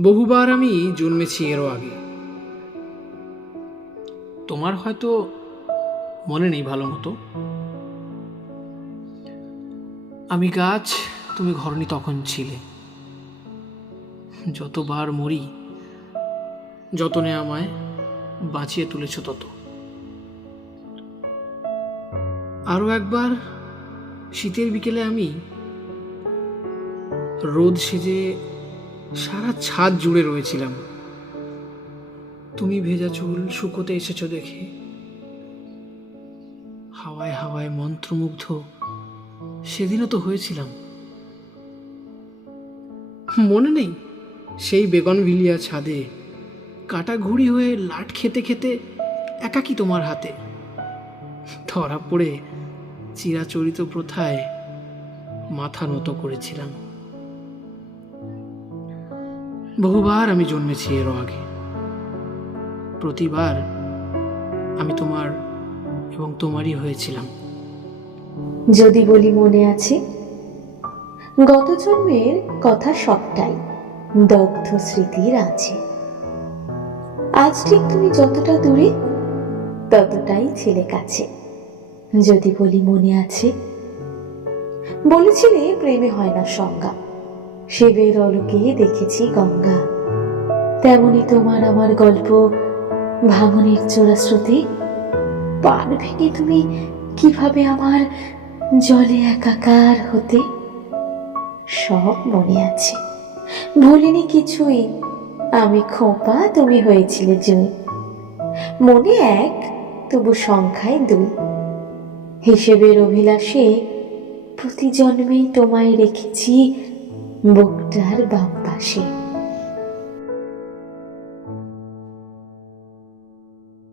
বহুবার আমি জন্মেছি এরও আগে। তোমার হয়তো মনে নেই ভালো মতো। আমি গাছ তুমি ঘরনি তখন ছিলে। যতবার মরি যতনে আমায় বাঁচিয়ে তুলেছ তত। আরও একবার শীতের বিকেলে আমি রোদ সেজে সারা ছাদ জুড়ে রয়েছিলাম। তুমি ভেজা চুল শুকোতে এসেছ দেখে। হাওয়ায় হাওয়ায় মন্ত্রমুগ্ধ। সেদিনও তো হয়েছিলাম। মনে নেই, সেই বেগনভিলিয়া ছাদে কাটা ঘুড়ি হয়ে লাট খেতে খেতে একাকি তোমার হাতে। ধরা পড়ে চিরাচরিত প্রথায় মাথা নত করেছিলাম। বহুবার আমি জন্মেছি এরও আগে। প্রতিবার আমি তোমার এবং তোমারই হয়েছিলাম। যদি বলি মনে আছে, গত জন্মের কথা সবটাই দগ্ধ স্মৃতির আছে। আজ ঠিক তুমি যতটা দূরে, ততটাই ছেলে কাছে। যদি বলি মনে আছে, বলেছিলে প্রেমে হয় না সংজ্ঞা। শিবের অলোকে দেখেছি গঙ্গা। তেমনি তোমার আমার গল্প ভাঙনের চোরা শ্রুতি পার ভেঙে তুমি কীভাবে আমার জলে একাকার হতে? সব মনে আছে। ভুলিনি কিছুই। আমি খোঁপা তুমি হয়েছিলে জয় মনে এক, তবু সংখ্যায় দুই। হিসেবের অভিলাষে প্রতি জন্মেই তোমায় রেখেছি বুকটার বাম পাশে।